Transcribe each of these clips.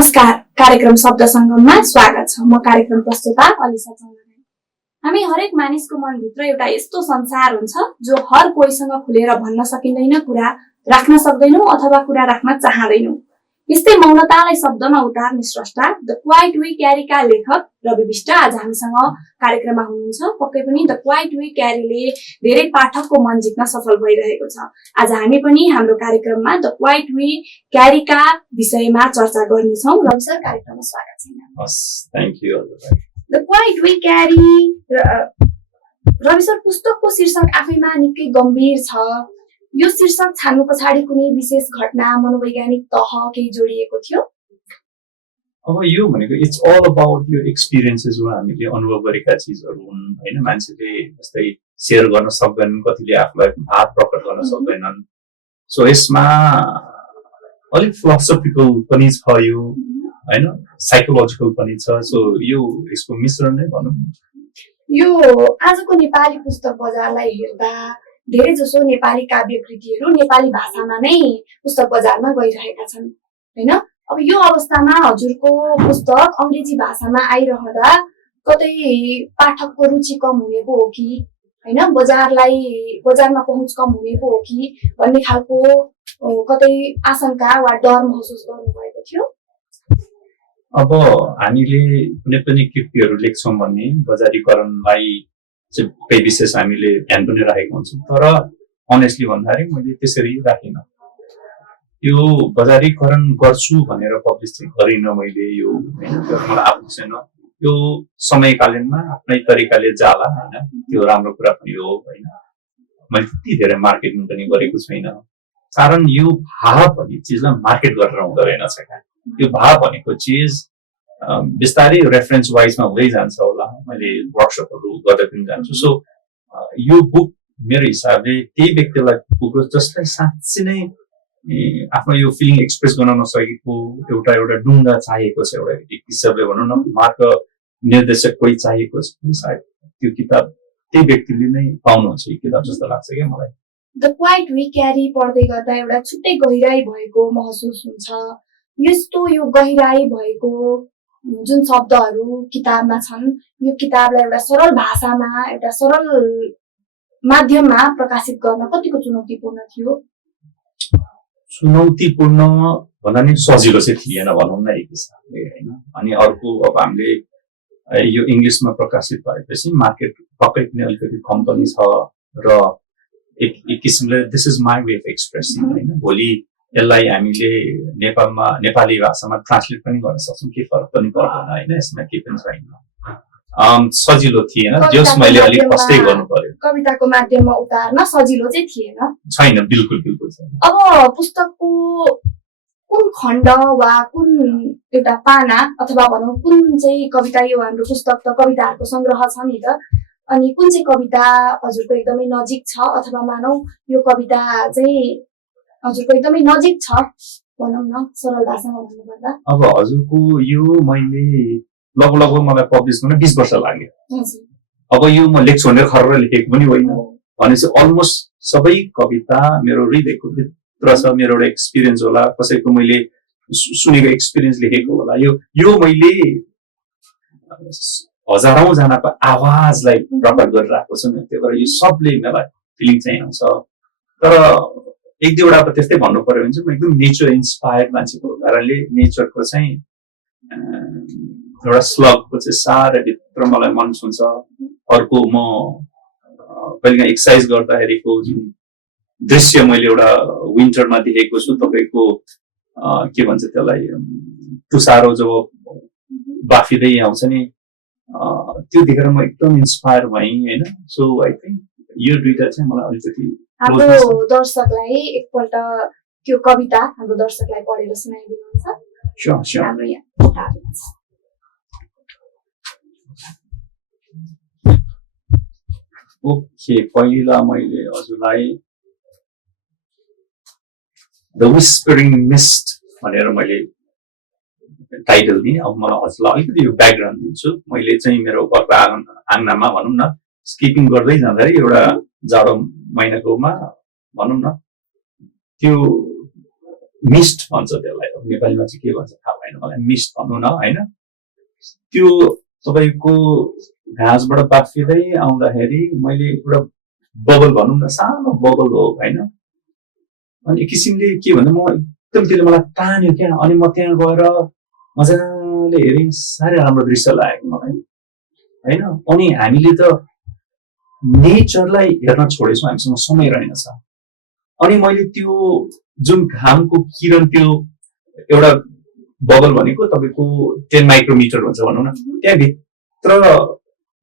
नमस्कार, कार्यक्रम शब्द संगममा स्वागत छ। म कार्यक्रम प्रस्तुता अलिसा चौधरी। हामी हरेक मानिसको मनभित्र एउटा यस्तो संसार हुन्छ जो हर कोहीसँग खुलेर भन्न सकिँदैन, कुरा राख्न सक्दैनौं अथवा कुरा राख्न चाहदैनौं। यस्तै मौनतालाई शब्दमा उतार्ने स्रष्टा द क्वाइट वी क्यारीका लेखक रवि विष्ट आज हामीसँग कार्यक्रममा हुनुहुन्छ। पक्कै पनि द क्वाइट वी क्यारीले धेरै पाठकको मन जित्न सफल भइरहेको छ। आज हामी पनि हाम्रो कार्यक्रममा द क्वाइट वी क्यारीका विषयमा चर्चा गर्नेछौँ। रवि सर, कार्यक्रममा स्वागत छ। Thank you. The quiet we carry, Ravi sir, पुस्तकको शीर्षक आफैमा निकै गम्भीर छ। यो शीर्षक छान्नु पछाडि कुनै विशेष घटना, मनोवैज्ञानिक तह केही जोडिएको थियो? अब यो भनेको इट्स अल अबाउट यो एक्सपिरियन्सेसमा हामीले अनुभव गरेका चिजहरू हुन् हैन। मान्छेले जस्तै शेयर गर्न सक्दैनन्, कतिले आफूलाई भाव प्रकट गर्न सक्दैनन्। सो यसमा अलिक फिलोसफिकल पनि छ यो हैन, साइकोलोजिकल पनि छ। सो यो यसको मिश्रण नै भनौँ। यो आजको नेपाली पुस्तक बजारलाई हेर्दा धेरै जसो नेपाली काव्य कृतिहरू नेपाली भाषामा नै पुस्तक बजारमा गइरहेका छन् हैन। अब यो अवस्थामा हजुरको पुस्तक अंग्रेजी भाषामा आइरहँदा कतै पाठकको रुचि कम हुने पो हो कि हैन, बजारमा पहुँच कम हुने पो हो कि भन्ने खालको कतै आशंका वा डर महसुस गर्नुभएको थियो? अब हामीले कुनै पनि कृतिहरू लेख्छौँ भने बजारीकरणलाई चाहिँ विशेष हामीले ध्यान पनि राखेको हुन्छौँ। तर अनेस्टली भन्दाखेरि मैले त्यसरी राखिनँ। यो बजारीकरण गर्छु भनेर पब्लिस चाहिँ गरिनँ मैले। यो हैन, मलाई आफ्नो छैन। यो समयकालीनमा आफ्नै तरिकाले जाला हैन, त्यो राम्रो कुरा पनि हो हैन। मैले त्यति धेरै मार्केटिङ पनि गरेको छैन। कारण यो भाव भन्ने चिजलाई मार्केट गरेर हुँदो रहेनछ क्या। यो भाव भनेको चिज बिस्तारै रेफरेन्स वाइजमा हुँदै जान्छ होला। मैले वर्कसपहरू गर्दै पनि जान्छु। सो यो बुक मेरो हिसाबले त्यही व्यक्तिलाई बुक जसलाई साँच्चै नै आफ्नो यो फिलिङ एक्सप्रेस गर्न नसकेको एउटा डुङ्गा चाहिएको छ, एउटा एक हिसाबले भनौँ न, मार्ग निर्देशक कोही चाहिएको छ, सायद त्यो किताब त्यही व्यक्तिले नै पाउनुहुन्छ यो किताब जस्तो लाग्छ क्या मलाई। द क्वाइट वी क्यारी पढ्दै गर्दा एउटा छुट्टै गहिराई भएको महसुस हुन्छ। यस्तो यो गहिराई भएको जुन शब्दहरू किताबमा छन्, यो किताबलाई एउटा सरल भाषामा, एउटा सरल माध्यममा प्रकाशित गर्न कतिको चुनौतीपूर्ण थियो? चुनौतीपूर्ण भन्दा नि सजिलो चाहिँ थिएन भनौँ न एक हिसाबले हैन। अनि अर्को, अब हामीले यो इङ्ग्लिसमा प्रकाशित भएपछि मार्केट पक्कै पनि अलिकति कम पनि छ र एक किसिमले this is my way of expressing हैन। भोलि यसलाई हामीले नेपालमा नेपाली भाषामा ट्रान्सलेट पनि गर्न सक्छौँ, के फरक पनि पर्दैन हैन। यसमा के पनि छैन। सजिलो थिएन, जस मैले अलिक कष्टै गर्नु पर्यो। कविताको माध्यममा उतार्न सजिलो चाहिँ थिएन? छैन, बिल्कुल छैन। अब पुस्तकको कुन खण्ड वा कुन एउटा पाना अथवा भनौँ कुन चाहिँ कविता, यो हाम्रो पुस्तक त कविताहरूको संग्रह छ नि त, अनि कुन चाहिँ कविता हजुरको एकदमै नजिक छ, अथवा मानौ यो कविता चाहिँ हजुरको एकदमै नजिक छ भनौँ न, सरल भाषामा भन्नुपर्दा? अब हजुरको यो मैले लगभग मलाई पब्लिस गर्न 20 वर्ष लाग्यो। अब यो म लेख्छु भनेर खरेर लेखेको पनि होइन। भनेपछि अलमोस्ट सबै कविता मेरो हृदयको भित्र छ। मेरो एउटा एक्सपिरियन्स होला, कसैको मैले सुनेको एक्सपिरियन्स लेखेको होला। यो मैले हजारौं जनाको आवाजलाई प्रकट गरिरहेको छु। त्यही भएर यो सबले मलाई फिलिङ चाहिँ आउँछ। तर एक दुईवटा अब त्यस्तै भन्नु पर्यो भने चाहिँ म एकदम नेचर इन्सपायर्ड मान्छेको कारणले नेचरको चाहिँ एउटा स्लगको चाहिँ साह्रै भित्र मलाई मन छुन्छ। अर्को, म कहिलेकाहीँ एक्सर्साइज गर्दाखेरिको जुन दृश्य मैले एउटा विन्टरमा देखेको छु, तपाईँको के भन्छ त्यसलाई, तुसारो जब बाफिँदै आउँछ नि, त्यो देखेर म एकदम इन्सपायर भएँ हैन। सो आई थिङ्क यो दुईटा चाहिँ मलाई अलिकति हाम्रो दर्शकलाई एकपल्ट त्यो कविता हाम्रो दर्शकलाई पढेर सुनाइदिनुहुन्छ? स्योर। हाम्रो यहाँ ओके, पहिला मैले हजुरलाई द विस्परिङ मिस्ट भनेर मैले टाइटल दिएँ। अब मलाई हजुरलाई अलिकति यो ब्याकग्राउन्ड दिन्छु। मैले चाहिँ मेरो घरको आँगनमा भनौँ न स्किपिङ गर्दै जाँदाखेरि एउटा जाडो महिनाकोमा भनौँ न त्यो मिस्ट भन्छ त्यसलाई, नेपालीमा चाहिँ के भन्छ थाहा भएन मलाई, मिस्ट भन्नु न होइन। त्यो तपाईँको घाँसबाट बाफिँदै आउँदाखेरि मैले एउटा बबल भनौँ न, सानो बबल हो होइन। अनि एक किसिमले के भन्दा म एकदम त्यसले मलाई तान्यो क्या। अनि म त्यहाँ गएर मजाले हेरेँ, साह्रै राम्रो दृश्य लागेको मलाई होइन। अनि हामीले त नेचरलाई हेर्न छोडेछौँ, हामीसँग समय रहेनछ। अनि मैले त्यो जुन घामको किरण, त्यो एउटा बबल भनेको तपाईँको 10 माइक्रोमिटर हुन्छ भनौँ न, त्यहाँभित्र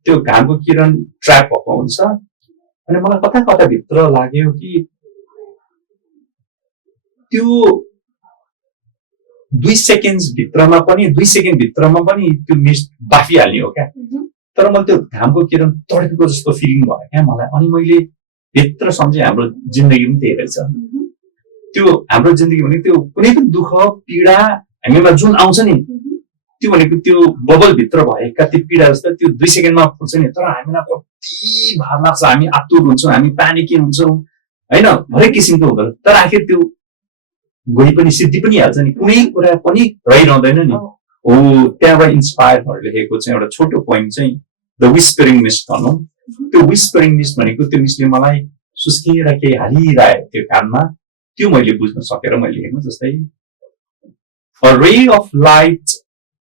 त्यो घामको किरण ट्र्याप भएको हुन्छ। अनि मलाई कता कता भित्र लाग्यो कि त्यो 2 सेकेन्ड भित्रमा पनि त्यो मिस्ट बाफिहाल्ने हो क्या। तर मैले त्यो घामको किरण तड्केको जस्तो फिलिङ भयो क्या मलाई। अनि मैले भित्र सम्झेँ हाम्रो जिन्दगी पनि त्यही रहेछ। त्यो हाम्रो जिन्दगी भनेको त्यो कुनै पनि दुःख पीडा हामीमा जुन आउँछ नि, त्यो भनेको त्यो बबल भित्र भएका त्यो पीडा जस्तो त्यो 2 सेकेन्डमा फुट्छ नि। तर हामीलाई कति भार लाग्छ, हामी आतुर हुन्छौँ, हामी प्यानिकी हुन्छौँ होइन, हरेक किसिमको हुन्छ। तर आखिर त्यो गई पनि सिद्धि पनि हाल्छ नि, कुनै कुरा पनि रहिरहँदैन नि। हो, त्यहाँबाट इन्सपायर भएर लेखेको चाहिँ एउटा छोटो पोइम चाहिँ द विस्परिङ मिस्ट भनौँ। त्यो विस्परिङ मिस्ट भनेको त्यो मिस्टले मलाई सुस्किएर केही हालिरहेको त्यो कानमा, त्यो मैले बुझ्न सकेर मैले लेखेको। जस्तै a ray of light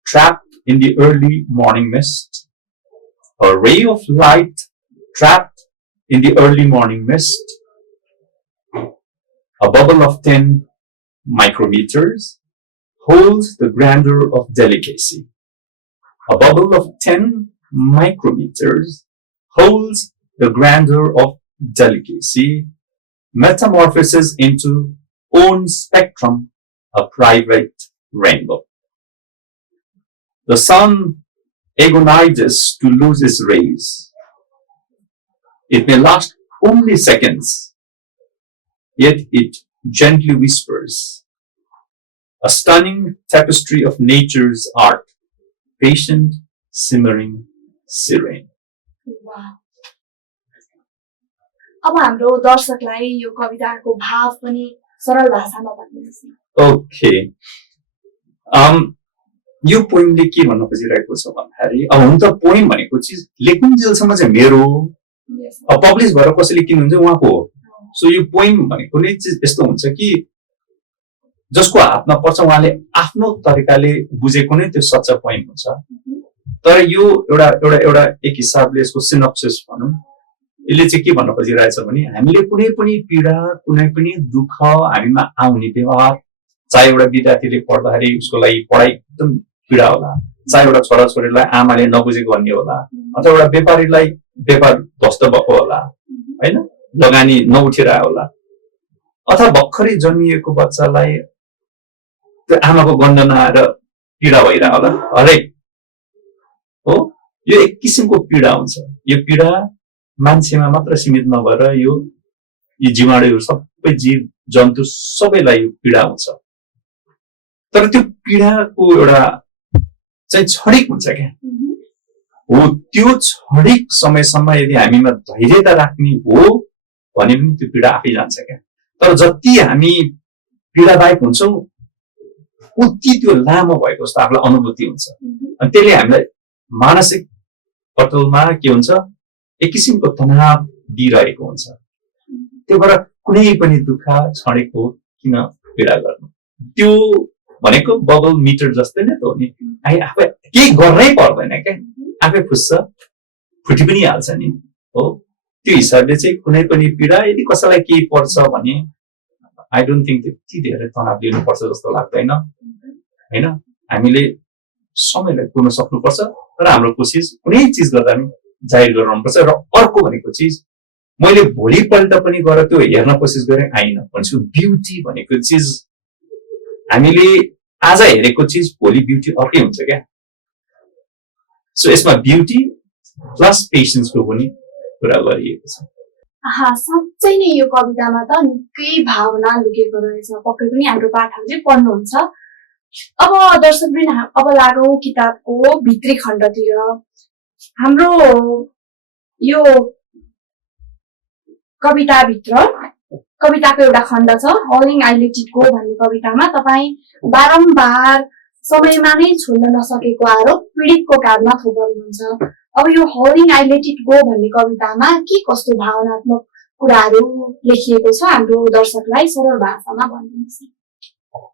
trapped in the early morning mist, a ray of light trapped in the early morning mist, a bubble of 10 micrometers holds the grandeur of delicacy. A bubble of 10 micrometers holds the grandeur of delicacy, metamorphoses into own spectrum, a private rainbow. The sun agonizes to lose its rays. It may last only seconds, yet it gently whispers, a stunning tapestry of nature's art, patient, simmering, serene. अब हाम्रो दर्शकलाई यो कविताको भाव पनि सरल भाषामा भनिदिनुहोस् न। ओके, यो पोइमले के भन्न खोजिरहेको छ भन्दाखेरि, अब हुन त पोइम भनेको चिज लेख्नुन्जेलसम्म चाहिँ मेरो, पब्लिस भएर कसैले किन्नुहुन्छ उहाँको हो। सो यो पोइम भनेको नै चिज यस्तो हुन्छ कि जसको हातमा पर्छ उहाँले आफ्नो तरिकाले बुझेको नै त्यो सच्चा पोइम हुन्छ। तर यो एउटा एउटा एउटा एक हिसाबले यसको सिनप्सिस भनौँ, यसले चाहिँ के भन्न खोजिरहेछ भने हामीले कुनै पनि पीडा, कुनै पनि दुःख हामीमा आउने व्यवहार, चाहे एउटा विद्यार्थीले पढ्दाखेरि उसको लागि पढाइ एकदम पीडा होला, चाहे एउटा छोराछोरीलाई आमाले नबुझेको भन्ने होला, अथवा एउटा व्यापारीलाई व्यापार ध्वस्त भएको होला होइन, लगानी नउठिरहेको होला, अथवा भर्खरै जन्मिएको बच्चालाई त्यो आमाको गन्ध नआएर पीडा भइरहेको होला, हरेक हो। यो एक किसिमको पीडा हुन्छ। यो पीडा मान्छेमा मात्र सीमित नभएर यो जीवाणुहरू सबै जीव जन्तु सबैलाई यो पीडा हुन्छ। तर त्यो पीडाको एउटा चाहिँ क्षणिक हुन्छ क्या हो। त्यो क्षणिक समयसम्म यदि हामीमा धैर्यता राख्ने हो भने पनि त्यो पीडा आफै जान्छ क्या। तर जति हामी पीडादायक हुन्छौँ उति त्यो लामो भएको जस्तो आफूलाई अनुभूति हुन्छ। अनि त्यसले हामीलाई मानसिक पटलमा के हुन्छ, एक किसिमको तनाव दिइरहेको हुन्छ। त्यो भएर कुनै पनि दुःख क्षणिक हो, किन पीडा गर्नु। त्यो भनेको बबल मिटर जस्तै नै त हो नि, आफै केही गर्नै पर्दैन क्या, आफै फुस्छ, फुटी पनि हाल्छ नि हो। त्यो हिसाबले चाहिँ कुनै पनि पीडा यदि कसैलाई केही पर्छ भने आई डोन्ट थिङ्क त्यति धेरै तनाव लिनुपर्छ जस्तो लाग्दैन होइन। हामीले समयलाई कुर्न सक्नुपर्छ, तर हाम्रो कोसिस कुनै चिज गर्दा पनि जाहिर गर्नुपर्छ। र अर्को भनेको चिज मैले भोलिपल्ट पनि गएर त्यो हेर्न कोसिस गरेँ आइन भन्छु। ब्युटी भनेको चिज हामीले आज हेरेको चिज भोलि ब्युटी अर्कै हुन्छ क्या। सो यसमा ब्युटी प्लस पेसेन्सको पनि कुरा गरिएको छ। साँच्चै नै यो कवितामा त निकै भावना लुकेको रहेछ। पक्कै पनि हाम्रो पाठकले पढ्नुहुन्छ। अब दर्शकवृन्द, अब लागौँ किताबको भित्री खण्डतिर। हाम्रो यो कविताभित्र कविताको एउटा खण्ड छ हलिङ आई लेट इट गो भन्ने कवितामा तपाईँ बारम्बार समयमा नै छोड्न नसकेको आरोप पीडितको काँधमा थोपर्नुहुन्छ। अब यो हलिङ आई लेट इट गो भन्ने कवितामा के कस्तो भावनात्मक कुराहरू लेखिएको छ हाम्रो दर्शकलाई सरल भाषामा भनिदिनुहोस्।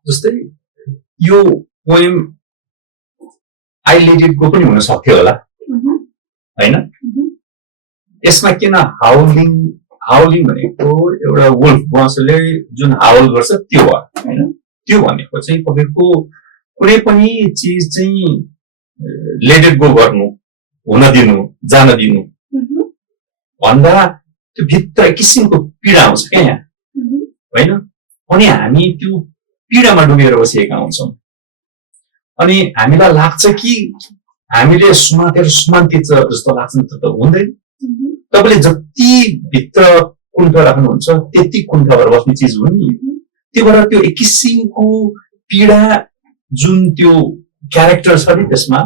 जस्तै यो poem I let it go पनि हुन सक्थ्यो होला हैन? यसमा किन हाउलिङ हाउलिङ भनेको एउटा वुल्फ बसले जुन हाउल गर्छ त्यो हो हैन? त्यो भनेको चाहिँ तपाईको कुनै पनि चीज चाहिँ लेट इट गो गर्नु, हुन दिनु, जान दिनु भन्दा त्यो भित्र एक किसिमको पीडा आउँछ क्या यहाँ होइन? अनि हामी त्यो पीडामा डुबेर बसेका हुन्छौँ अनि हामीलाई लाग्छ कि हामीले सुमातेर सुमान्तित जस्तो लाग्छ नि त हुँदैन। तपाईँले जति भित्र कुण्ठ राख्नुहुन्छ त्यति कुण्ठ भएर बस्ने चिज हो नि। त्यो भएर त्यो एक किसिमको पीडा जुन त्यो क्यारेक्टर छ नि त्यसमा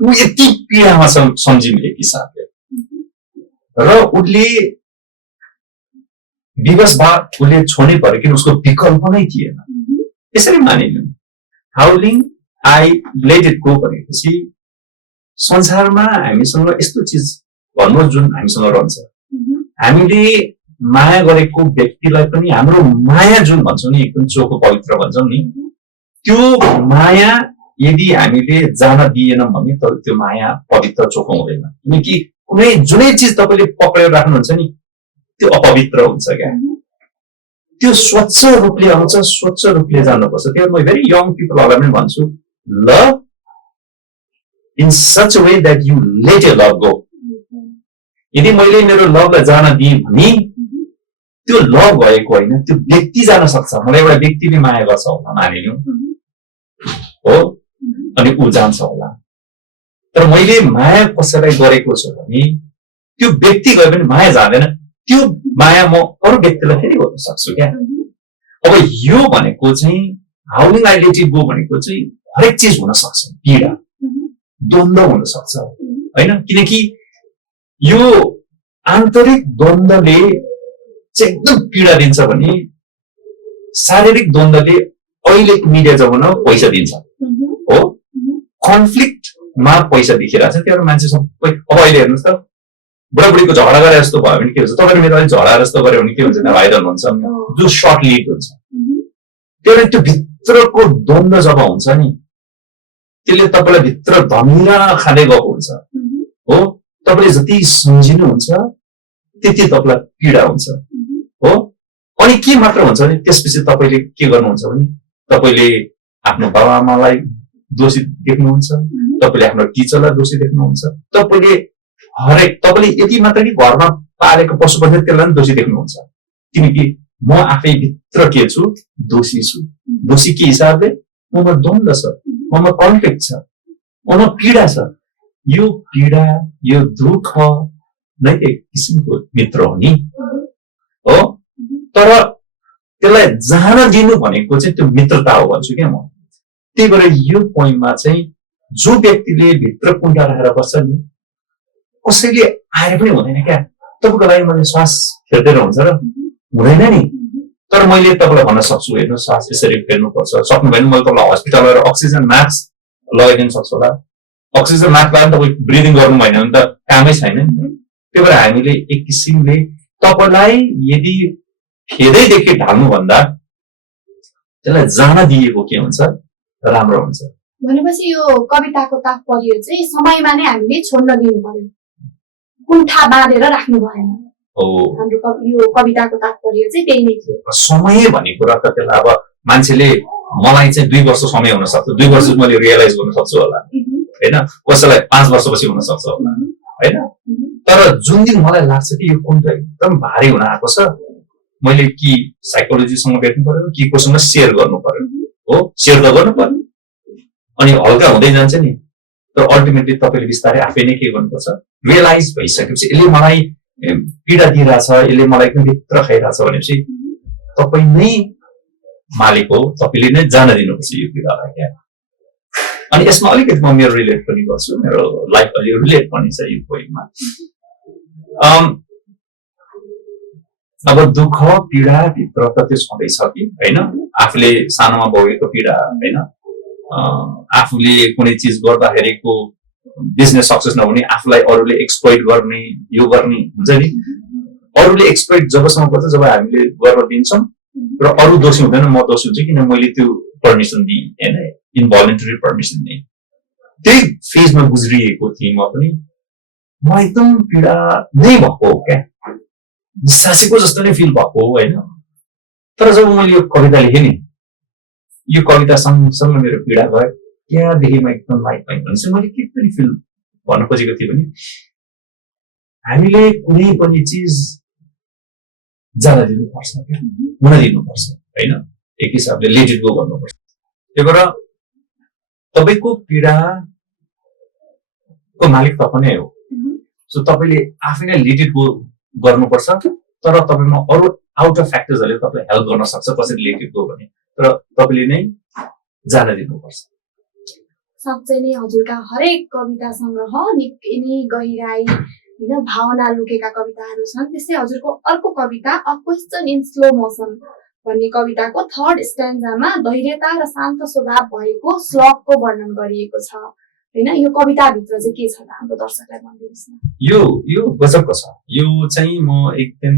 ऊ यति पीडामा सम्झिनु एक हिसाबले र उसले विवश भए उसले छोड्नै पर्यो किन उसको विकल्प नै थिएन। यसरी मानिलिउँ हाउलिङ आई लेट इट गो भनेपछि संसारमा हामीसँग यस्तो चिज भन्नु जुन हामीसँग रहन्छ। हामीले माया गरेको व्यक्तिलाई पनि हाम्रो माया जुन भन्छौँ नि एकदम चोखो पवित्र भन्छौँ नि त्यो माया यदि हामीले जान दिएनौँ भने त त्यो माया पवित्र चोखो हुँदैन। किनकि कुनै जुनै चिज तपाईँले पक्रेर राख्नुहुन्छ नि त्यो अपवित्र हुन्छ क्या। त्यो स्वच्छ रूपले आउँछ, स्वच्छ रूपले जानुपर्छ। त्यो म भेरी यङ पिपलहरूलाई पनि भन्छु love in such way that you late A love go. यदि मैले मेरो लभलाई जान दिएँ भने त्यो लभ भएको होइन त्यो व्यक्ति जान सक्छ। मलाई एउटा व्यक्तिले माया गर्छ होला मानिलिउँ हो अनि ऊ जान्छ होला तर मैले माया कसैलाई गरेको छु भने त्यो व्यक्ति गए पनि माया जाँदैन। त्यो माया म अरू व्यक्तिलाई फेरि गर्न सक्छु क्या। अब यो भनेको चाहिँ हाउलिङ आई लेट इट गो भनेको चाहिँ हरेक चिज हुन सक्छ, पीडा द्वन्द्व हुन सक्छ होइन? किनकि यो आन्तरिक द्वन्द्वले चाहिँ एकदम पीडा दिन्छ भने शारीरिक द्वन्द्वले अहिलेको मिडिया जमानामा पैसा दिन्छ हो। कन्फ्लिक्टमा पैसा देखिरहेको छ त्यो मान्छे सबै। अब अहिले हेर्नुहोस् त बुढाबुढीको झगडा गरे जस्तो भयो भने के हुन्छ? तपाईँ मेरो अलिक झगडा जस्तो गऱ्यो भने के हुन्छ? भाइरल हुन्छ जो सर्ट लिड हुन्छ। त्यो भित्रको द्वन्द्व जब हुन्छ नि त्यसले तपाईँलाई भित्र धमिरा खाँदै गएको हुन्छ हो। तपाईँले जति सम्झिनुहुन्छ त्यति तपाईँलाई पीडा हुन्छ हो। अनि के मात्र हुन्छ भने त्यसपछि तपाईँले के गर्नुहुन्छ भने तपाईँले आफ्नो बाबाआमालाई दोषी देख्नुहुन्छ, तपाईँले आफ्नो टिचरलाई दोषी देख्नुहुन्छ, तपाईँले यति मात्र कि घरमा पालेको पशु पक्षी त्यसलाई पनि दोषी देख्नुहुन्छ। किनकि म आफै भित्र के छु? दोषी छु। दोषी के हिसाबले? ममा द्वन्द्व छ, ममा कन्फ्लिक्ट छ, ममा पीडा छ। यो पीडा यो दुःख नै एक किसिमको मित्र हो नि हो। तर त्यसलाई जान दिनु भनेको चाहिँ त्यो मित्रता हो भन्छु क्या म। त्यही भएर यो पोइममा चाहिँ जो व्यक्तिले भित्र कुण्ठा राखेर बस्छ नि कसैले आएर पनि हुँदैन क्या। तपाईँको लागि मैले श्वास फेर्दै हुन्छ र हुँदैन नि। तर मैले तपाईँलाई भन्न सक्छु हेर्नु श्वास यसरी फेर्नुपर्छ। सक्नु भएन मैले तपाईँलाई हस्पिटल गएर अक्सिजन मास्क लगाइदिनु सक्छु होला। अक्सिजन मास्क लगाएर तपाईँ ब्रिदिङ गर्नु भएन भने त कामै छैन नि। त्यही भएर हामीले एक किसिमले तपाईँलाई यदि फेदैदेखि ढाल्नुभन्दा त्यसलाई जान दिएको के हुन्छ राम्रो हुन्छ। भनेपछि यो कविताको तात्पर्य चाहिँ समयमा नै हामीले छोड्न दिनु पर्यो, कुण्ठा बाँधेर राख्नु भएन। हाम्रो यो कविताको तात्पर्य चाहिँ त्यही नै थियो। समय भन्ने कुरा त त्यसलाई अब मान्छेले मलाई चाहिँ 2 वर्ष समय हुन सक्छ, 2 वर्ष मैले रियलाइज गर्न सक्छु होला होइन, कसैलाई 5 वर्षपछि हुन सक्छ होला होइन। तर जुन दिन मलाई लाग्छ कि यो कुण्ठा एकदम भारी हुन आएको छ, मैले कि साइकोलोजीसँग भेट्नु पर्यो कि कोसँग सेयर गर्नु पर्यो हो। सेयर त गर्नु पर्यो अनि हल्का हुँदै जान्छ नि। तर अल्टिमेटली तपाईँले बिस्तारै आफै नै के गर्नुपर्छ? रियलाइज भइसकेपछि यसले मलाई पीडा दिइरहेछ, यसले मलाई एकदम भित्र खाइरहेछ भनेपछि तपाईँ नै मालिक हो, तपाईँले नै जान दिनुपर्छ यो पीडालाई क्या। अनि यसमा अलिकति म मेरो रिलेट पनि गर्छु, मेरो लाइफ अलि रिलेट पनि छ यो पोइममा। अब दुःख पीडा भित्र त त्यो छँदैछ कि होइन, आफूले सानोमा भोगेको पीडा होइन, आफूले कुनै चिज गर्दाखेरिको बिजनेस सक्सेस नहुने, आफूलाई अरूले एक्सप्लोइट गर्ने, यो गर्ने हुन्छ नि, अरूले एक्सप्लोइट जबसम्म गर्छ जब हामीले गर्न दिन्छौँ र अरू दोषी हुँदैन, म दोषी हुन्छु किन मैले त्यो पर्मिसन दिएँ होइन, इन्भोलन्टरी पर्मिसन दिएँ। त्यही फेजमा गुज्रिएको थिएँ म पनि। म एकदम पीडा नै भएको हो क्या, सासेको जस्तो नै फिल भएको हो होइन। तर जब मैले यो कविता लेखेँ नि, यो कविता सँगसँगै मेरो पीडा गयो, त्यहाँदेखि म एकदम लाइफ पाएँ भने चाहिँ मैले के पनि फिल भन्न खोजेको थिएँ भने हामीले कुनै पनि चिज जान दिनुपर्छ क्या, हुन दिनुपर्छ होइन, एक हिसाबले लेट इट गो गर्नुपर्छ। त्यही भएर तपाईँको पीडाको मालिक तपाईँ नै हो। सो तपाईँले आफै नै लेट इट गो गर्नुपर्छ, तर तपाईँमा अरू आउटर फ्याक्टर्सहरूले तपाईँलाई हेल्प गर्न सक्छ कसरी लेट इट गो भने, तर तपाईँले नै जान दिनुपर्छ। साँच्चै नै हजुरका हरेक कविता सङ्ग्रह निकै नै गहिराई होइन भावना लुकेका कविताहरू छन्। त्यस्तै हजुरको अर्को कविता a question in slow motion भन्ने कविताको थर्ड स्ट्यान्जामा धैर्यता र शान्त स्वभाव भएको श्लोकको वर्णन गरिएको छ होइन। यो कविताभित्र चाहिँ के छ त हाम्रो दर्शकलाई भनिदिनुहोस् न। यो गजबको छ। यो चाहिँ म एक दिन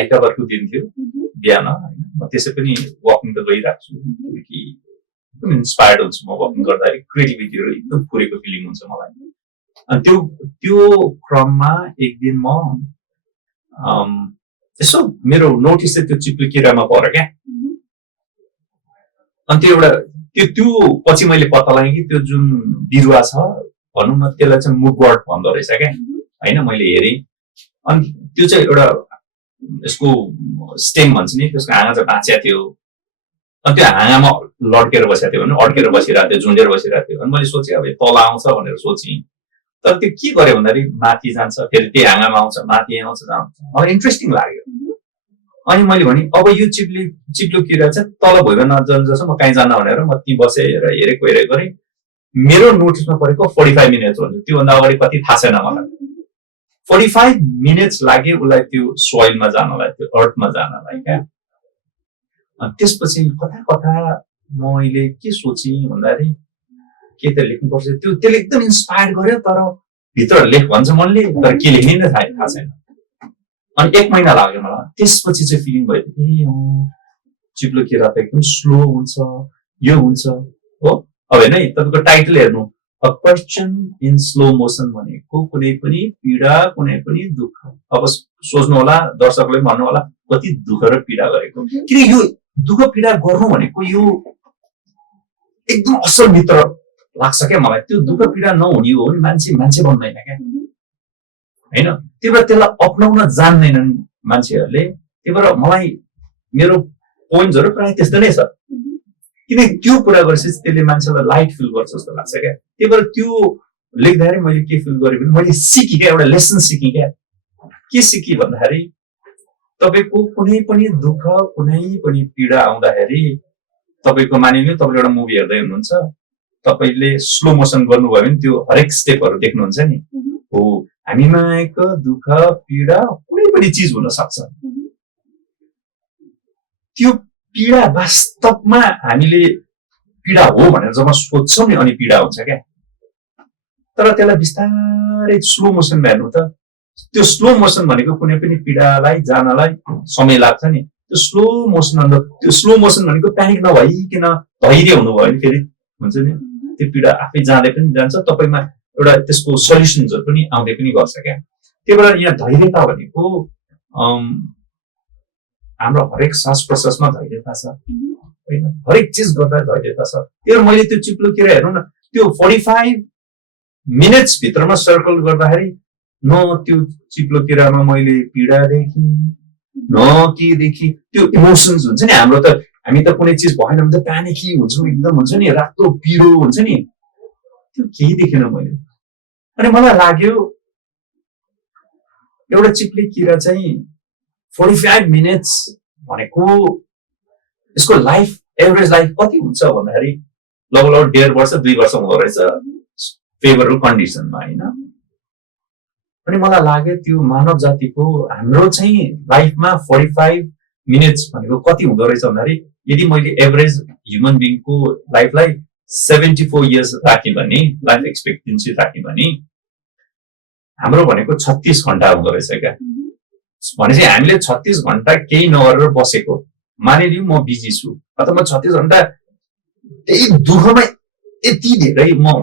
आइतबारको दिन थियो बिहान होइन, म त्यसै पनि वकिङ त गइरहेको छु कि एकदम इन्सपायर्ड हुन्छु म वकिङ गर्दाखेरि, क्रिएटिभिटीहरू एकदम फुरेको फिलिङ हुन्छ मलाई। अनि त्यो क्रममा एक दिन म यसो मेरो नोटिस चाहिँ त्यो चिप्लो किरामा पर्यो क्या। अनि त्यो एउटा त्यो पछि मैले पत्ता लगाएँ कि त्यो जुन बिरुवा छ भनौँ न त्यसलाई चाहिँ मुगवर्ट भन्दो रहेछ क्या होइन, मैले हेरेँ। अनि त्यो चाहिँ एउटा यसको स्टेम भन्छ नि, त्यसको हाँगा चाहिँ भाँचिया थियो। अनि त्यो हाँगामा लड्केर बसेको थियो भने अड्केर बसिरहेको थियो, झुन्डेर बसिरहेको थियो। अनि मैले सोचेँ अब तल आउँछ भनेर सोचेँ, तर त्यो के गर्यो भन्दाखेरि माथि जान्छ, फेरि त्यही हाँगामा आउँछ, माथि आउँछ, जान्छ। मलाई इन्ट्रेस्टिङ लाग्यो। अनि मैले भने अब यो चिप्लो किरा चाहिँ तल भइरो नजान्छ, म कहीँ जान्न भनेर म त्यहीँ बसेर हेरेको गरेँ। मेरो नोटिसमा परेको 45 मिनट्स हुन्छ, त्योभन्दा अगाडि कति थाहा छैन मलाई। 45 मिनट्स लाग्यो उसलाई त्यो सोइलमा जानलाई, त्यो अर्थमा जानलाई क्या। अनि त्यसपछि कथा मैले के सोचेँ भन्दाखेरि के त लेख्नुपर्छ, त्यसले एकदम इन्सपायर गर्यो। तर भित्र लेख भन्छ मनले, तर के लेख्ने नै थाहा छैन। अनि 1 महिना लाग्यो मलाई। त्यसपछि चाहिँ फिलिङ भयो ए चिप्लो किरा त एकदम स्लो हुन्छ, यो हुन्छ हो। अब होइन है, तपाईँको टाइटल हेर्नु, a question in slow motion भनेको कुनै पनि पीडा, कुनै पनि दुःख। अब सोच्नु होला, दर्शकले भन्नु होला कति दुःख र पीडा गरेको, किन यो दुःख पीडा गर्नु भनेको यो एकदम असल मित्र लाग्छ क्या मलाई। त्यो दुःख पीडा नहुने हो भने मान्छे बन्दैन क्या होइन। त्यही भएर त्यसलाई अपनाउन जान्दैनन् मान्छेहरूले। त्यही भएर मलाई मेरो पोइन्ट्सहरू प्रायः त्यस्तो नै छ, किन त्यो कुरा गरेपछि त्यसले मान्छेलाई लाइट फिल गर्छ जस्तो लाग्छ क्या। त्यही भएर त्यो लेख्दाखेरि मैले के फिल गरेँ भने मैले सिकेँ क्या, एउटा लेसन सिकेँ क्या। के सिकेँ भन्दाखेरि तपाईँको कुनै पनि दुःख, कुनै पनि पीडा आउँदाखेरि तपाईँको मानिलिनु तपाईँले एउटा मुभी हेर्दै हुनुहुन्छ, तपाईँले स्लो मोसन गर्नुभयो भने त्यो हरेक स्टेपहरू देख्नुहुन्छ नि हो। हामीमा आएको दुःख पीडा कुनै पनि चिज हुन सक्छ, त्यो पीडा वास्तवमा हामीले पीडा हो भनेर जब सोध्छौँ नि अनि पीडा हुन्छ क्या। तर त्यसलाई बिस्तारै स्लो मोसनमा हेर्नु त, त्यो स्लो मोसन भनेको कुनै पनि पीडालाई जानलाई समय लाग्छ नि। त्यो स्लो मोसन भनेको प्यानिक नभइकन धैर्य हुनुभयो भने फेरि हुन्छ नि, त्यो पीडा आफै जाँदै पनि जान्छ, तपाईँमा एउटा त्यसको सल्युसन्सहरू पनि आउँदै पनि गर्छ क्या। त्यही भएर यहाँ धैर्यता भनेको हाम्रो हरेक श्वास प्रश्वासमा धैर्यता छ होइन, हरेक चिज गर्दा धैर्यता छ। त्यही भएर मैले त्यो चिप्लो किरा हेर्नु न, त्यो 45 मिनट्स भित्रमा सर्कल गर्दाखेरि न त्यो चिप्लो किरामा मैले पीडा देखेँ न के देखेँ। त्यो इमोसन्स हुन्छ नि हाम्रो, त हामी त कुनै चिज भएन भने त प्यानिकी हुन्छौँ, एकदम हुन्छ नि, रातो पिरो हुन्छ नि, त्यो केही देखेन मैले। अनि मलाई लाग्यो एउटा चिप्ले किरा चाहिँ 45 मिनट्स भनेको यसको लाइफ, एभरेज लाइफ कति हुन्छ भन्दाखेरि लगभग 1.5 वर्ष 2 वर्ष हुँदो रहेछ फेभरेबल कन्डिसनमा होइन। अनि मलाई लाग्यो त्यो मानव जातिको हाम्रो चाहिँ लाइफमा 45 मिनट्स भनेको कति हुँदो रहेछ भन्दाखेरि यदि मैले एभरेज ह्युमन बिङको लाइफलाई 74 इयर्स राखेँ भने लाइफ एक्सपेक्टेन्सी राखेँ भने हाम्रो भनेको 36 घण्टा हुँदो रहेछ क्या भनेपछि हामीले 36 घण्टा केही नगरेर बसेको मानिलिउँ म बिजी छु अथवा म 36 घण्टा त्यही दुःखमा यति धेरै म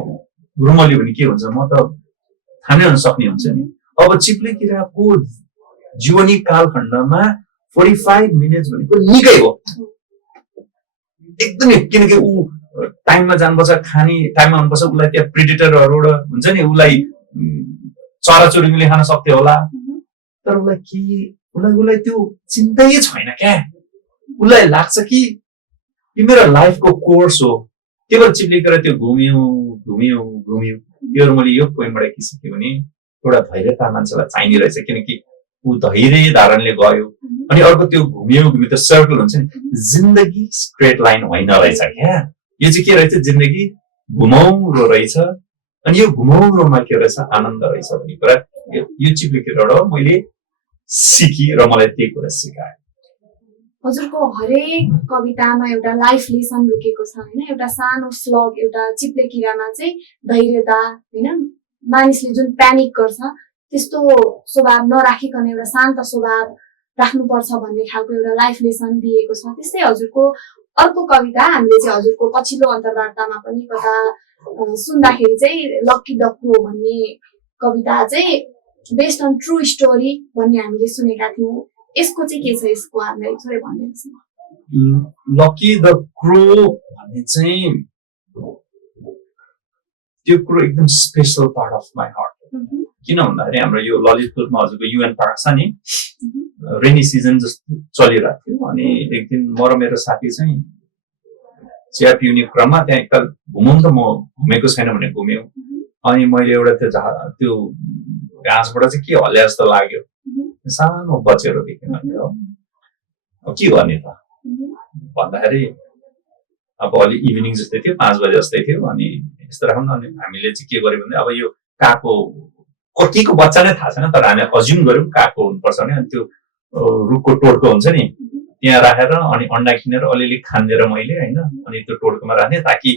रुमल्यो भने के हुन्छ म त थाम्नै नसक्ने हुन्छ नि अब चिप्ले किराको जीवनी कालखण्डमा 45 मिनट्स भनेको निकै हो एकदमै किनकि ऊ टाइममा जानुपर्छ खाने टाइममा आउनुपर्छ उसलाई त्यहाँ प्रिडेटरहरूबाट हुन्छ नि उसलाई चराचुरुङ्गीले खान सक्थ्यो होला तर उसलाई त्यो चिन्तै छैन क्या उसलाई लाग्छ कि यो मेरो लाइफको कोर्स हो त्यही भएर चिप्लेर त्यो घुम्यो त्योहरू मैले यो पोइन्टबाट के सिकेँ भने एउटा धैर्यता मान्छेलाई चाहिने रहेछ किनकि ऊ धैर्य धारणले गयो अनि अर्को त्यो घुम्यो त्यो सर्कल हुन्छ नि जिन्दगी स्ट्रेट लाइन होइन रहेछ क्या यो चाहिँ के रहेछ जिन्दगी घुमाउरो रहेछ अनि यो घुमाउरोमा के रहेछ आनन्द रहेछ भन्ने कुरा यो चिप्लेबाट मैले सिकेँ र मलाई त्यही कुरा सिकायो हजुरको हरेक कवितामा एउटा लाइफ लेसन लुकेको छ होइन एउटा सानो स्लग एउटा चिप्ले किरामा चाहिँ धैर्यता होइन मानिसले जुन प्यानिक गर्छ त्यस्तो स्वभाव नराखिकन एउटा शान्त स्वभाव राख्नुपर्छ भन्ने खालको एउटा लाइफ लेसन दिएको छ त्यस्तै हजुरको अर्को कविता हामीले चाहिँ हजुरको पछिल्लो अन्तर्वार्तामा पनि कथा सुन्दाखेरि चाहिँ लक्की द क्रो भन्ने कविता चाहिँ बेस्ड अन ट्रु स्टोरी भन्ने हामीले सुनेका थियौँ यसको चाहिँ के छ यसको हामीलाई थोरै भनिदिनुहोस् न लकी द क्रो भन्ने चाहिँ त्यो कुरो एकदम special part of my heart किन भन्दाखेरि हाम्रो यो ललितपुरमा हजुरको युएन पार्क छ नि रेनी सिजन जस्तो चलिरहेको थियो अनि एक दिन म र मेरो साथी चाहिँ चिया पिउने क्रममा त्यहाँ एकताल घुमौँ त म घुमेको छैन भने घुम्यौँ अनि मैले एउटा त्यो घाँसबाट चाहिँ के हल्ल्या जस्तो लाग्यो सानो बच्चेहरू देखेँ मैले अब के गर्ने त भन्दाखेरि अब अलि इभिनिङ जस्तै थियो 5 बजे जस्तै थियो अनि यस्तो राखौँ न अनि हामीले चाहिँ के गर्यो भने अब यो काको केको बच्चा नै थाहा छैन तर हामी अज्युम गर्यौँ काको हुनुपर्छ भने अनि त्यो रुखको टोड्को हुन्छ नि त्यहाँ राखेर अनि अन्डा किनेर अलिअलि खानिदिएर मैले होइन अनि त्यो टोड्कोमा राख्ने ताकि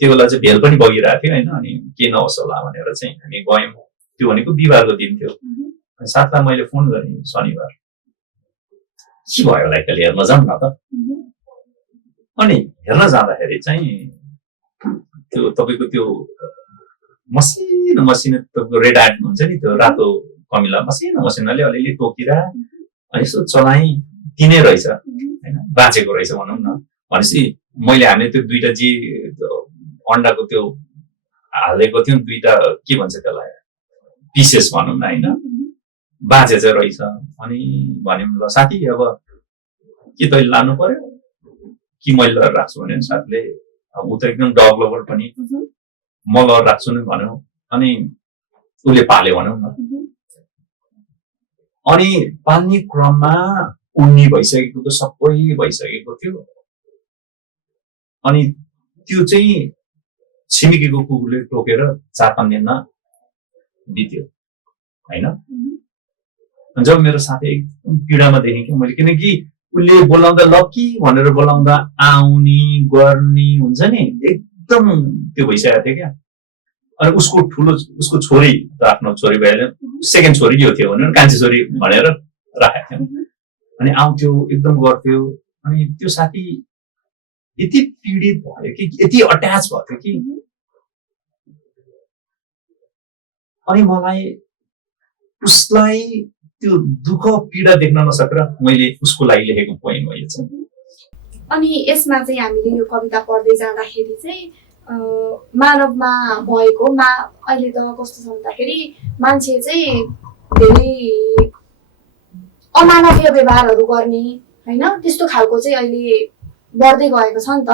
त्यो बेला चाहिँ भेल पनि बगिरहेको थियो होइन अनि के नहोस् होला भनेर चाहिँ हामी गयौँ त्यो भनेको बिहिबारको दिन थियो साथलाई मैले फोन गरेँ शनिबार के भयो होला एकताल हेर्न जाउँ न त अनि हेर्न जाँदाखेरि चाहिँ त्यो तपाईँको त्यो मसिनो तपाईँको रेड आर्ट हुन्छ नि त्यो रातो कमिला मसिनोले अलिअलि टोकिरा अनि यसो चलाइ तिनै रहेछ होइन बाँचेको रहेछ भनौँ न भनेपछि मैले हामीले त्यो दुईटा जे अन्डाको त्यो हालेको थियौँ दुईटा के भन्छ त्यसलाई पिसेस भनौँ न होइन बाँचे चाहिँ रहेछ अनि भन्यौँ ल साथी अब के तैँले लानु पर्यो कि मैले लगेर राख्छु भने साथीले अब ऊ त एकदम डग लभर पनि म लगेर राख्छु नि भन्यो अनि उसले पाल्यो भनौँ न अनि पाल्ने क्रममा उड्ने भइसकेको त सबै भइसकेको थियो अनि त्यो चाहिँ छिमेकीको कुकुरले टोकेर 4-5 दिनमा बित्यो होइन जब मेरो साथी एकदम पीडामा देखेँ कि मैले किनकि उसले बोलाउँदा लक्की भनेर बोलाउँदा आउने गर्ने हुन्छ नि एकदम त्यो भइसकेको थियो क्या अनि उसको छोरी त आफ्नो छोरी भइहाल्यो सेकेन्ड छोरी यो थियो भनेर कान्छी छोरी भनेर राखेको थियो अनि आउँथ्यो एकदम गर्थ्यो अनि त्यो साथी यति पीडित भयो कि यति अट्याच भएको थियो कि अनि मलाई उसलाई त्यो दुःख पीडा देख्न नसकेर मैले उसको लागि लेखेको पोइम हो यो चाहिँ अनि यसमा चाहिँ हामीले यो कविता पढ्दै जाँदाखेरि चाहिँ मानवमा भएको अहिले त कस्तो छ भन्दाखेरि मान्छे चाहिँ धेरै अमानवीय व्यवहारहरू गर्ने होइन त्यस्तो खालको चाहिँ अहिले बढ्दै गएको छ नि त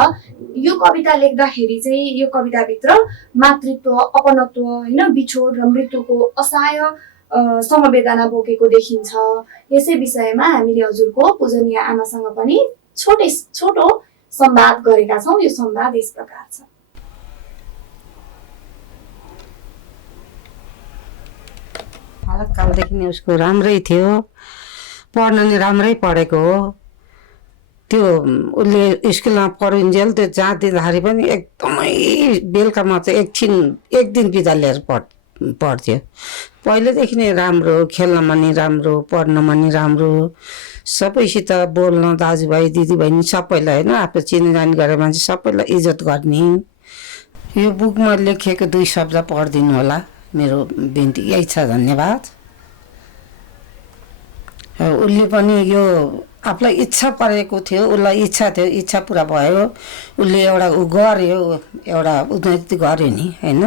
यो कविता लेख्दाखेरि चाहिँ यो कविताभित्र मातृत्व अपनत्व होइन बिछोड र मृत्युको असहाय समवेदना बोकेको देखिन्छ यसै विषयमा हामीले हजुरको पूजनीय आमासँग पनि छोटो संवाद गरेका छौँ यो संवाद यस प्रकार छ बालककालदेखि नै उसको राम्रै थियो, पढ्न नि राम्रै पढेको हो। त्यो उसले स्कुलमा पढुन्जेल त्यो जहाँ दिँदाखेरि पनि एकदमै बेलुकामा चाहिँ एक दिन बिदा लिएर पढ्थ्यो। पहिलेदेखि नै राम्रो, खेल्नमा नि राम्रो, पढ्नमा नि राम्रो, सबैसित बोल्न, दाजुभाइ दिदीबहिनी सबैलाई होइन, आफू चिनजान गरेर मान्छे सबैलाई इज्जत गर्ने। यो बुकमा लेखिएको 2 शब्द पढिदिनु होला, मेरो बिन्ती यही छ। धन्यवाद। उसले पनि यो आफूलाई इच्छा परेको थियो, उसलाई इच्छा थियो, इच्छा पुरा भयो, उसले एउटा गर्यो, एउटा उन्नति गर्यो नि होइन।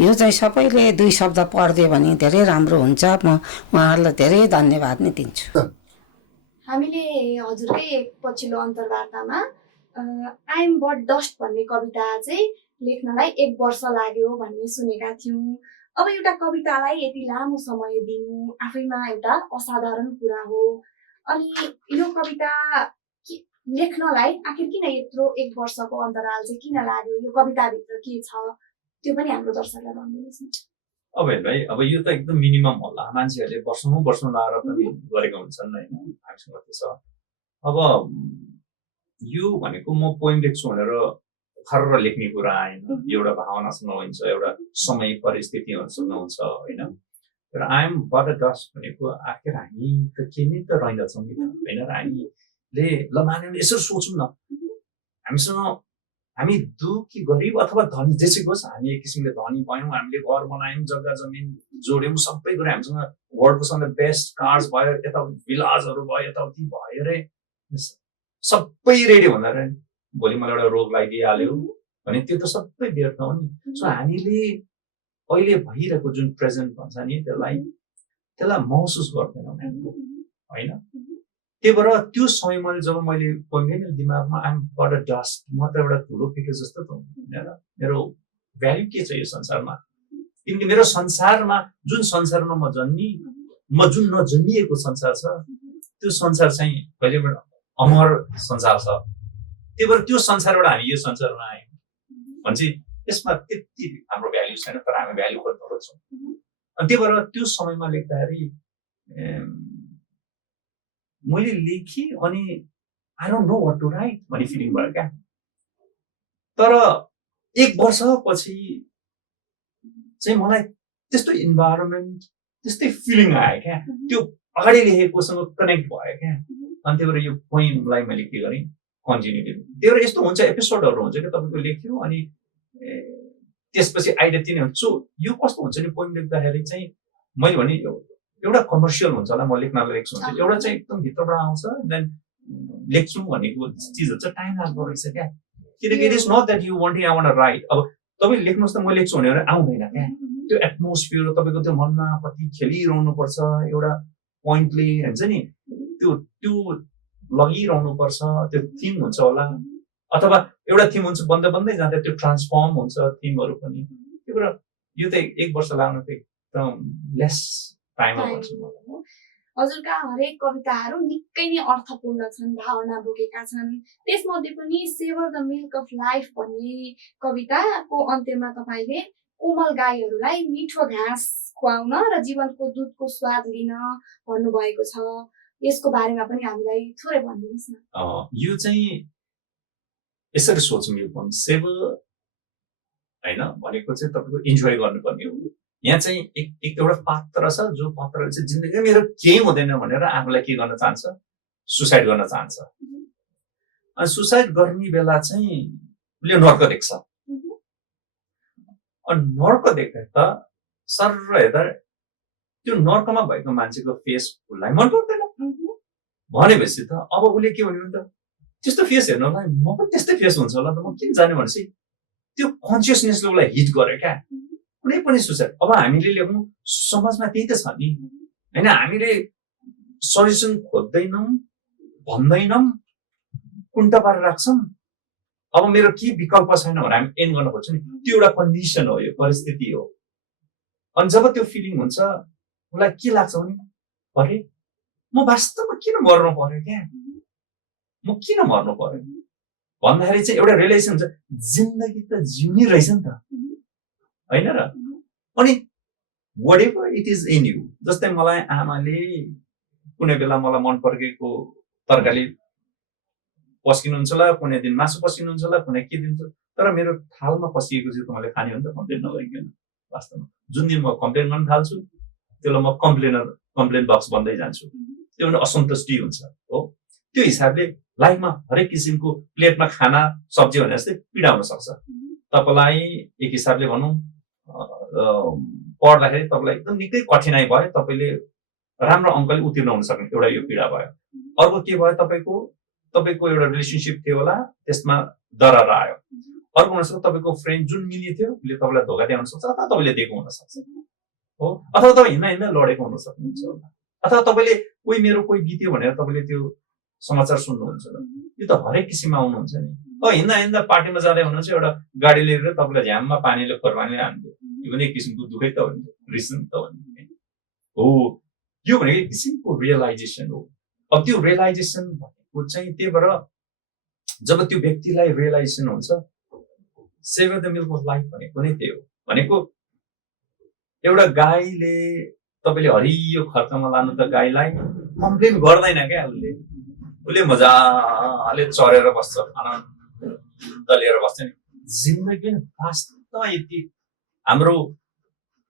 यो चाहिँ सबैले 2 शब्द पढिदियो भने धेरै राम्रो हुन्छ। म उहाँहरूलाई धेरै धन्यवाद नै दिन्छु। हामीले हजुरकै पछिल्लो अन्तर्वार्तामा आई एम बट डस्ट भन्ने कविता चाहिँ लेख्नलाई 1 वर्ष लाग्यो भन्ने सुनेका थियौँ। अब एउटा कवितालाई यति लामो समय दिनु आफैमा एउटा असाधारण कुरा हो। अनि यो कविता लेख्नलाई आखिर किन यत्रो 1 वर्षको अन्तराल चाहिँ किन लाग्यो, यो कविताभित्र के छ त्यो पनि हाम्रो दर्शकलाई भनिदिनुहोस् न। अब हेर्नु है, अब यो त एकदम मिनिमम होला, मान्छेहरूले वर्षौं लाएर पनि गरेको हुन्छन् होइन, हामीसँग त्यो छ। अब यो भनेको म पोइम लेख्छु भनेर खर्र लेख्ने कुरा आएन, एउटा भावनासँग हुन्छ, एउटा समय परिस्थितिहरूसँग हुन्छ होइन। तर I am but a dust भनेको आखिर हामी त के नै त रहँदछौँ नि होइन। र हामीले ल मानेर यसो सोचौँ न, हामीसँग हामी दुखी गरिब अथवा धनी जेसुकै होस्, हामी एक किसिमले धनी भयौँ, हामीले घर बनायौँ, जग्गा जमिन जोड्यौँ, सबै कुरा हामीसँग वर्ल्डको सबभन्दा बेस्ट कार्स भयो, यता भिलाजहरू भयो, यताउति भयो रे, सबै रेडी हुँदा रे भोलि मलाई एउटा रोग लागिहाल्यो भने त्यो त सबै व्यर्थ हो नि। सो हामीले अहिले भइरहेको जुन प्रेजेन्ट भन्छ नि त्यसलाई महसुस गर्दैनौँ होइन। त्यही भएर त्यो समयमा जब मैले पढ्ने दिमागमा आइम बट अ डस्ट, म त एउटा धुलो फिके जस्तो त हुँदैन, मेरो भ्याल्यु के छ यो संसारमा। किनकि मेरो संसारमा जुन संसारमा म जुन नजन्मिएको संसार छ, त्यो संसार चाहिँ कहिलेबाट अमर संसार छ। त्यही भएर त्यो संसारबाट हामी यो संसारमा आयौँ भनेपछि यसमा त्यति हाम्रो भ्याल्यु छैन, तर हामी भ्याल्यु खोज्न खोज्छौँ। अनि त्यही भएर त्यो समयमा लेख्दाखेरि मैले लेखेँ अनि I don't know what to write भन्ने फिलिङ भयो क्या। तर 1 वर्षपछि चाहिँ मलाई त्यस्तो इन्भाइरोमेन्ट, त्यस्तै फिलिङ आयो क्या, त्यो अगाडि लेखेकोसँग कनेक्ट भयो क्या। अनि त्यही भएर यो पोइमलाई मैले के गरेँ, कन्टिन्यू गरेँ। त्यही भएर यस्तो हुन्छ, एपिसोडहरू हुन्छ क्या, तपाईँको लेख्यो अनि त्यसपछि आइडिया तिनै हुन्छ। सो यो कस्तो हुन्छ नि, पोइम लेख्दाखेरि चाहिँ मैले भने एउटा कमर्सियल हुन्छ होला, म लेख्नलाई लेख्छु हुन्छ, एउटा चाहिँ एकदम भित्रबाट आउँछ, देन लेख्छु भनेको चिजहरू चाहिँ टाइम लाग्दो रहेछ क्या। किनकि it is not that you want I want to write, अब तपाईँ लेख्नुहोस् त म लेख्छु भनेर आउँदैन क्या। त्यो एटमोस्फियर तपाईँको त्यो मनमा कति खेलिरहनु पर्छ, एउटा पोइन्टले हुन्छ नि, त्यो लगिरहनु पर्छ, त्यो थिम हुन्छ होला, अथवा एउटा थिम हुन्छ बन्दै जाँदा त्यो ट्रान्सफर्म हुन्छ थिमहरू पनि। त्यही भएर यो त 1 वर्ष लाग्नु त एकदम लेस टाइम हो भन्छु म। हजुरका हरेक कविताहरू निकै नै अर्थपूर्ण छन्, भावना बोकेका छन्। त्यसमध्ये पनि savour the milk of life भन्ने कविताको अन्त्यमा तपाईँले कोमल गाईहरूलाई मिठो घाँस खुवाउन र जीवनको दुधको स्वाद लिन भन्नुभएको छ। यसको बारेमा पनि हामीलाई थोरै भनिदिनुहोस् न। यो चाहिँ यसरी सोचौँ, यो पोइम सेवर होइन भनेको चाहिँ तपाईँको इन्जोय गर्नुपर्ने हो। यहाँ चाहिँ एउटा पात्र छ, जो पात्रले चाहिँ जिन्दगी मेरो केही हुँदैन भनेर आफूलाई के गर्न चाहन्छ, सुसाइड गर्न चाहन्छ। अनि सुसाइड गर्ने बेला चाहिँ उसले नर्क देख्छ। अनि नर्क देख्दा त सर हेर्दा त्यो नर्कमा भएको मान्छेको फेस उसलाई मन पर्दैन भनेपछि त अब उसले के भन्यो भने त त्यस्तो फेस हेर्नलाई म पनि त्यस्तै फेस हुन्छ होला त म किन जाने भनेपछि त्यो कन्सियसनेसले उसलाई हिट गर्यो क्या। कुनै पनि सुसाइड, अब हामीले लेख्नु समाजमा त्यही त छ नि होइन, हामीले सल्युसन खोज्दैनौँ, भन्दैनौँ, कुन्टा पारेर राख्छौँ। अब मेरो के विकल्प छैन भने हामी एन्ड गर्न खोज्छौँ नि, त्यो एउटा कन्डिसन हो, यो परिस्थिति हो। अनि जब त्यो फिलिङ हुन्छ उसलाई के लाग्छ भने अरे म वास्तवमा किन मर्नु पर्यो क्या, म किन मर्नु पर्यो भन्दाखेरि चाहिँ एउटा रियलाइजेसन हुन्छ, जिन्दगी त जिउने रहेछ नि त होइन र। अनि whatever it is in you, जस्तै मलाई आमाले कुनै बेला मलाई मन परेको तरकारी पस्किनुहुन्छ होला, कुनै दिन मासु पस्किनुहुन्छ होला, कुनै के दिन्छ, तर मेरो थालमा पस्किएको चाहिँ तपाईँले खाने हो नि त कम्प्लेन नगरिकन। वास्तवमा जुन दिन म कम्प्लेन गर्न थाल्छु त्यसलाई म कम्प्लेन बक्स बन्दै जान्छु, त्यो भने असन्तुष्टि हुन्छ हो। त्यो हिसाबले लाइफमा हरेक किसिमको प्लेटमा खाना सब्जी भने जस्तै पीडा हुन सक्छ। तपाईलाई एक हिसाबले भनौँ पढ्दाखेरि तपाईँलाई एकदम निकै कठिनाइ भयो, तपाईँले राम्रो अङ्कले उत्तीर्ण हुन सक्ने एउटा यो पीडा भयो। अर्को के भयो, तपाईँको एउटा रिलेसनसिप थियो होला, त्यसमा दरार आयो। अर्को हुनसक्छ तपाईँको फ्रेन्ड जुन मिल्ने थियो उसले तपाईँलाई धोका दिनु सक्छ, अथवा तपाईँले दिएको हुन सक्छ हो, अथवा तपाईँ हिँड्दा लडेको हुन सक्नुहुन्छ होला, अथवा तपाईँले कोही बित्यो भनेर तपाईँले त्यो समाचार सुन्नुहुन्छ। यो त हरेक किसिममा आउनुहुन्छ नि। हिँड्दा पार्टीमा जाँदै हुनुहुन्छ, एउटा गाडी लिएर तपाईँलाई झ्याममा पानीले खोरबानीले हान्थ्यो, यो पनि एक किसिमको दुःखै त हो नि, रिजन त हो नि हो। यो भनेको एक किसिमको रियलाइजेसन हो। अब त्यो रियलाइजेसन भनेको चाहिँ त्यही भएर जब त्यो व्यक्तिलाई रियलाइजेसन हुन्छ, save the milk of life भनेको नै त्यही हो। भनेको एउटा गाईले तपाईँले हरियो खर्चमा लानु त गाईलाई कम्प्लेन गर्दैन क्या, उसले मजाले चरेर बस्छ, आनन्द लिएर बस्छ नि। जिन्दगी वास्तवमा यति हाम्रो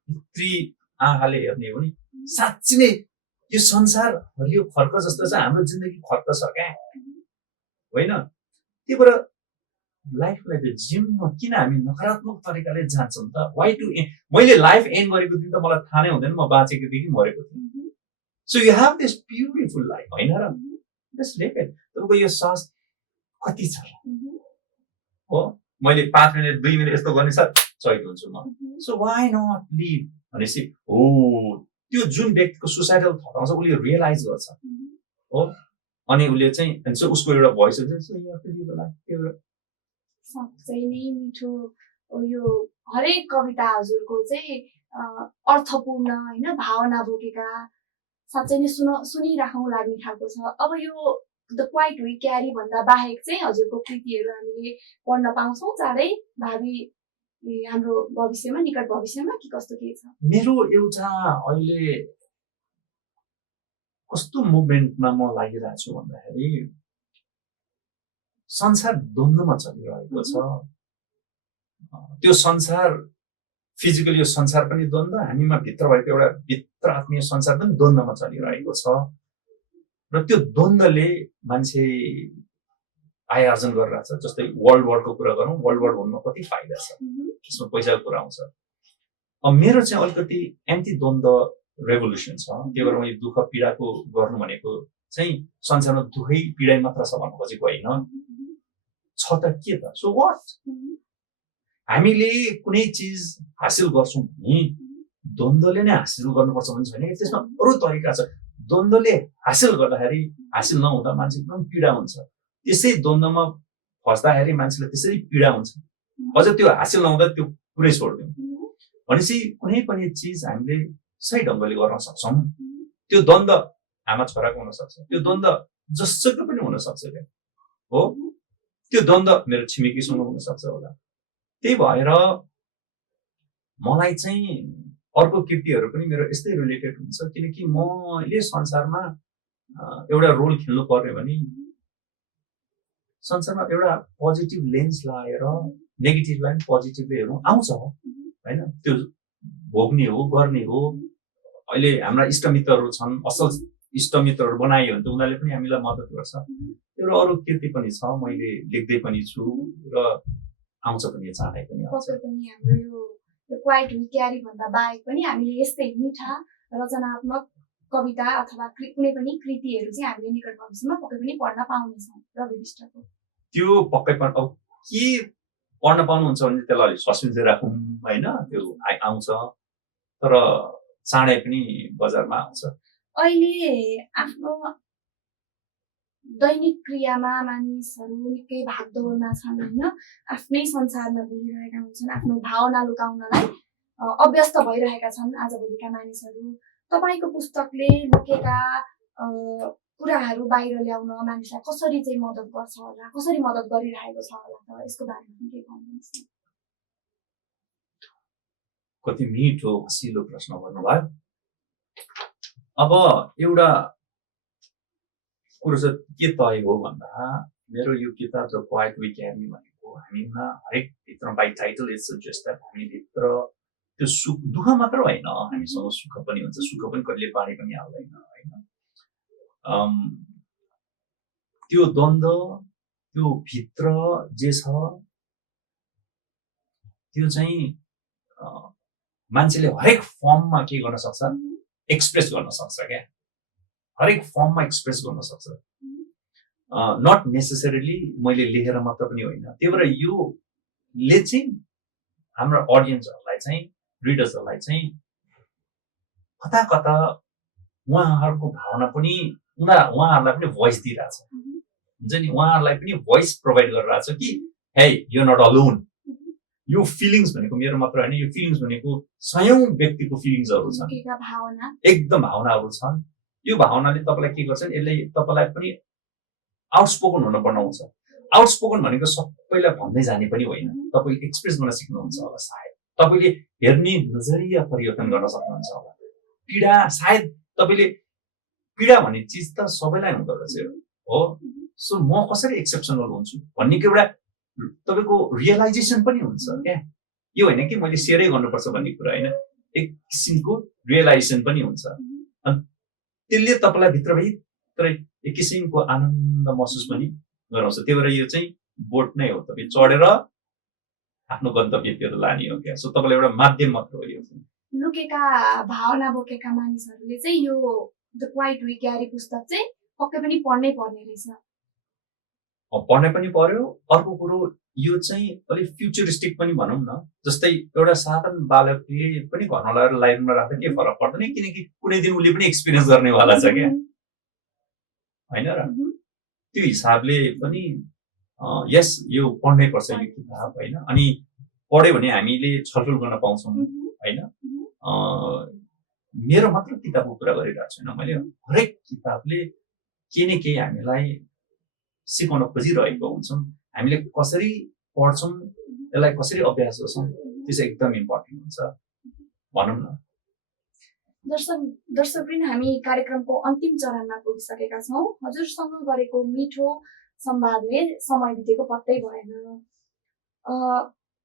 भित्री आँखाले हेर्ने हो नि, साँच्ची नै यो संसार हरियो खर्क जस्तो छ, हाम्रो जिन्दगी खर्क छ क्या होइन। त्यही भएर लाइफलाई त जिउमा किन हामी नकारात्मक तरिकाले जान्छौँ त? वाइ टु मैले लाइफ एन्ड गरेको दिन त मलाई थाहा नै हुँदैन म बाँचेकोदेखि मरेको थिएँ। So you have this beautiful life होइन र, जस्ट लिभ इट। तपाईँको यो सास कति छ हो, मैले 5 मिनट 2 मिनट यस्तो गर्ने छ चहित हुन्छु म। सो वाइ नट लिभ भनेपछि हो, त्यो जुन व्यक्तिको सुसाइडल थट आउँछ उसले रियलाइज गर्छ हो, अनि उसले चाहिँ उसको एउटा भोइस हुन्छ, साँच्चै नै मिठो यो हरेक कविता हजुरको चाहिँ अर्थपूर्ण होइन, भावना बोकेका, साँच्चै नै सुनिराखौँ लाग्ने खालको छ। अब यो द क्वाइट वी क्यारी भन्दा बाहेक चाहिँ हजुरको कृतिहरू हामीले पढ्न पाउँछौँ चाँडै भावी हाम्रो भविष्यमा, निकट भविष्यमा कि कस्तो के छ? मेरो एउटा अहिले कस्तो मुभमेन्टमा म लागिरहेको छु भन्दाखेरि संसार द्वन्द्वमा चलिरहेको छ। त्यो संसार फिजिकली यो संसार पनि द्वन्द्व, हामीमा भित्र भएको एउटा भित्र आत्मीय संसार पनि द्वन्द्वमा चलिरहेको छ। र त्यो द्वन्द्वले मान्छे आय आर्जन गरिरहेछ। जस्तै वर्ल्ड वारको कुरा गरौँ, वर्ल्ड वार हुनुमा कति फाइदा छ, त्यसमा पैसाको कुरा आउँछ। अब मेरो चाहिँ अलिकति एन्टी द्वन्द्व रेभोल्युसन छ। त्यही भएर मैले दुःख पीडाको गर्नु भनेको चाहिँ संसारमा दुःखै पीडा मात्र छ भन्नु खोजेको होइन, छ त के त। सो वाट, हामीले कुनै चिज हासिल गर्छौँ भने द्वन्द्वले नै हासिल गर्नुपर्छ भन्ने छैन, त्यसमा अरू तरिका छ। द्वन्द्वले हासिल गर्दाखेरि हासिल नहुँदा मान्छे एकदम पीडा हुन्छ, त्यसै द्वन्द्वमा फस्दाखेरि मान्छेलाई त्यसरी पीडा हुन्छ, अझ त्यो हासिल नहुँदा त्यो पुरै छोडिदिउँ भनेपछि कुनै पनि चिज हामीले सही ढङ्गले गर्न सक्छौँ। त्यो द्वन्द्व आमा छोराको हुनसक्छ, त्यो द्वन्द्व जसको पनि हुनसक्छ क्या हो, त्यो द्वन्द्व मेरो छिमेकीसँग हुनसक्छ होला। त्यही भएर मलाई चाहिँ अर्को कृतिहरू पनि मेरो यस्तै रिलेटेड हुन्छ, किनकि मैले संसारमा एउटा रोल खेल्नु पर्यो भने संसारमा एउटा पोजिटिभ लेन्स लगाएर नेगेटिभलाई पनि पोजिटिभले हेर्नु आउँछ होइन, त्यो भोग्ने हो, गर्ने हो। अहिले हाम्रा इष्टमित्रहरू छन्, असल इष्टमित्रहरू बनाइयो भने त उनीहरूले पनि हामीलाई मद्दत गर्छ। एउटा अरू कृति पनि छ, मैले लेख्दै पनि छु र आउँछ पनि चाँडै पनि आउँछ। हाम्रो यो क्वाइट वी क्यारी भन्दा बाहेक पनि हामीले यस्तै मिठा रचनात्मक कविता अथवा कुनै पनि कृतिहरू चाहिँ हामीले निकट भविष्यमा पक्कै पनि पढ्न पाउनेछौँ। रवि विष्टको त्यो पक्कै पनि अब के पढ्न पाउनुहुन्छ भने त्यसलाई अलिक सस्पेन्स राखौँ होइन, त्यो आउँछ तर चाँडै पनि बजारमा आउँछ। अहिले आफ्नो दैनिक क्रियामा मानिसहरू निकै भागदौडमा छन् होइन, आफ्नै संसारमा बुलिरहेका हुन्छन्, आफ्नो भावना लुकाउनलाई अभ्यस्त भइरहेका छन् आजभोलिका मानिसहरू। तपाईँको पुस्तकले लुकेका कुराहरू बाहिर ल्याउन मानिसलाई कसरी चाहिँ मद्दत गर्छ होला, कसरी मद्दत गरिरहेको छ होला त, यसको बारेमा के भन्नुहुन्छ? कति मिठो हँसिलो प्रश्न गर्नुभयो। अब एउटा कुरो चाहिँ के तय हो भन्दा मेरो यो किताब द क्वाइट वी क्यारी भनेको हामीमा हरेक भित्र by title is suggest that हामीभित्र त्यो सुख दुःख मात्र होइन, हामीसँग सुख पनि हुन्छ, सुख पनि कहिले बाँडी पनि हाल्दैन होइन। त्यो द्वन्द्व त्यो भित्र जे छ त्यो चाहिँ मान्छेले हरेक फर्ममा के गर्न सक्छ, एक्सप्रेस गर्न सक्छ क्या, हरेक फर्ममा एक्सप्रेस गर्न सक्छ। नट नेसेसरीली मैले लेखेर मात्र पनि होइन। त्यही भएर योले चाहिँ हाम्रो अडियन्सहरूलाई चाहिँ रिडर्सहरूलाई चाहिँ कता कता उहाँहरूको भावना पनि उहाँहरूलाई पनि भोइस दिइरहेछ हुन्छ नि, उहाँहरूलाई पनि भोइस प्रोभाइड गरिरहेछ कि हे यु नट अलोन। यो फिलिङ्स भनेको मेरो मात्र होइन, यो फिलिङ्स भनेको सयौं व्यक्तिको फिलिङ्सहरू छन्, एकदम भावनाहरू छन्। यो भावनाले तपाईँलाई के गर्छ, यसले तपाईँलाई पनि आउटस्पोकन हुन बनाउँछ। आउटस्पोकन भनेको सबैलाई भन्दै जाने पनि होइन, तपाईँले एक्सप्रेस गर्न सिक्नुहुन्छ होला, सायद तपाईँले हेर्ने नजरिया परिवर्तन गर्न सक्नुहुन्छ होला। पीडा सायद तपाईँले पीडा भन्ने चिज त सबैलाई हुँदो रहेछ हो, सो म कसरी एक्सेप्सनल हुन्छु भन्नेको एउटा तपाईँको रियलाइजेसन पनि हुन्छ क्या। यो होइन कि मैले सेयरै गर्नुपर्छ भन्ने कुरा होइन, एक किसिमको रियलाइजेसन पनि हुन्छ। अनि त्यसले तपाईँलाई भित्रभित्रै एक किसिमको आनन्द महसुस पनि गराउँछ। त्यही भएर यो चाहिँ बोट नै हो, तपाईँ चढेर आफ्नो गन्तव्यतिर लाने हो क्या। सो तपाईँलाई एउटा माध्यम मात्र हो। यो लुकेका भावना बोकेका मानिसहरूले चाहिँ यो द क्वाइट वी क्यारी पुस्तक चाहिँ पक्कै पनि पढ्नै पर्ने रहेछ। पढ्नै पनि पर्यो। अर्को कुरो यो चाहिँ अलिक फ्युचरिस्टिक पनि भनौँ न, जस्तै एउटा साधारण बालकले पनि घरमा लगाएर लाइब्रेरीमा राख्दा के फरक पर्दैन, किनकि कुनै दिन उसले पनि एक्सपिरियन्स गर्नेवाला छ क्या होइन र। त्यो हिसाबले पनि यस यो पढ्नै पर्छ यो किताब होइन। अनि पढ्यो भने हामीले छलफल गर्न पाउँछौँ होइन। मेरो मात्र किताबको कुरा गरिरहेको छैन मैले, हरेक किताबले केही न केही हामीलाई सिकाउन खोजिरहेको हुन्छौँ। हामीले कसरी पढ्छौँ, यसलाई कसरी अभ्यास गर्छौँ, त्यो चाहिँ एकदम इम्पोर्टेन्ट हुन्छ भनौँ न। दर्शकवृन्द, हामी कार्यक्रमको अन्तिम चरणमा पुगिसकेका छौँ। हजुरसँग गरेको मिठो संवादले समय बितेको पत्तै भएन।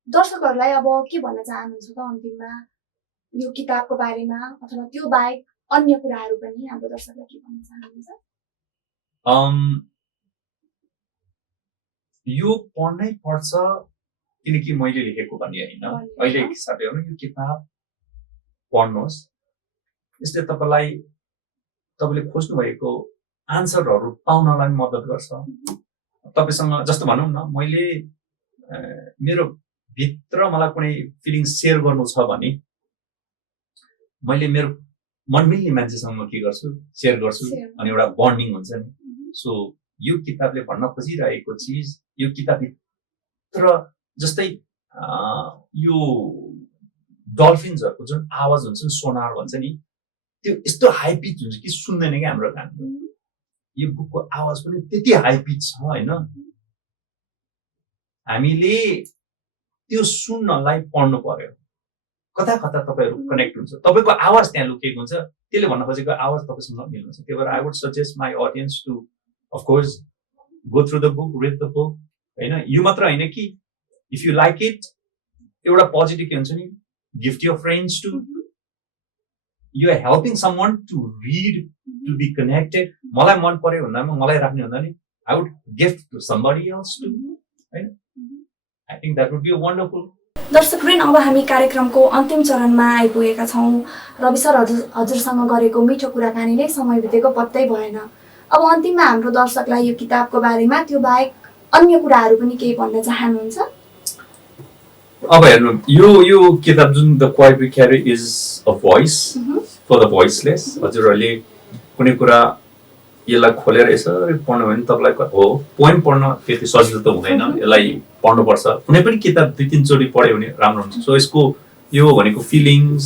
दर्शकहरूलाई अब के भन्न चाहनुहुन्छ त अन्तिममा यो किताबको बारेमा, अथवा त्यो बाहेक अन्य कुराहरू पनि हाम्रो दर्शकलाई के भन्न चाहनुहुन्छ? यो पढ्नै पर्छ किनकि मैले लेखेको भन्ने होइन। अहिले हिसाबले हो यो किताब पढ्नुहोस्, यसले तपाईँले खोज्नु भएको आन्सरहरू पाउनलाई मद्दत गर्छ। तपाईँसँग जस्तो भनौँ न, मैले मेरो भित्र मलाई कुनै फिलिङ्स सेयर गर्नु छ भने मैले मेरो मन मिल्ने मान्छेसँग म के गर्छु, सेयर गर्छु, अनि एउटा बन्डिङ हुन्छ नि। सो यो किताबले भन्न खोजिरहेको चिज, यो किताबभित्र जस्तै यो डल्फिन्सहरूको जुन आवाज हुन्छ नि, सोनार भन्छ नि, त्यो यस्तो हाई पिच हुन्छ कि सुन्दैन क्या हाम्रो कानले। यो बुकको आवाज पनि त्यति हाई पिच छ होइन। हामीले त्यो सुन्नलाई पढ्नु पर्यो। कता कता तपाईँहरू कनेक्ट हुन्छ, तपाईँको आवाज त्यहाँ लुकेको हुन्छ, त्यसले भन्न खोजेको आवाज तपाईँसँग मिल्नुहुन्छ। त्यही भएर I would suggest my audience to of course go through the book, read the book हैन। यो मात्र हैन कि if you like it, एउटा पोजिटिभ के हुन्छ नि, gift your friends to, you are helping someone to read, to be connected। मलाई मन पर्यो भन्दामा मलाई राख्ने भन्दा नि I would gift to somebody else too हैन। I think that would be a wonderful। दर्शकवृन्द, अब हामी कार्यक्रमको अन्तिम चरणमा आइपुगेका छौँ। रवि सर, हजुरसँग गरेको मिठो कुराकानी नै समय बितेको पत्तै भएन। अब अन्तिममा हाम्रो दर्शकलाई यो किताबको बारेमा त्यो बाहेक अन्य कुराहरू पनि केही भन्न चाहनुहुन्छ? अब हेर्नु, यो किताब जुन the quiet we carry is a voice for the voiceless. हजुरहरूले कुनै कुरा यसलाई खोलेर यसरी पढ्नु भने तपाईँलाई हो पोइम पढ्न त्यति सजिलो त हुँदैन, यसलाई पढ्नुपर्छ। कुनै पनि किताब 2-3 चोटि पढ्यो भने राम्रो हुन्छ। सो यसको यो भनेको फिलिङ्स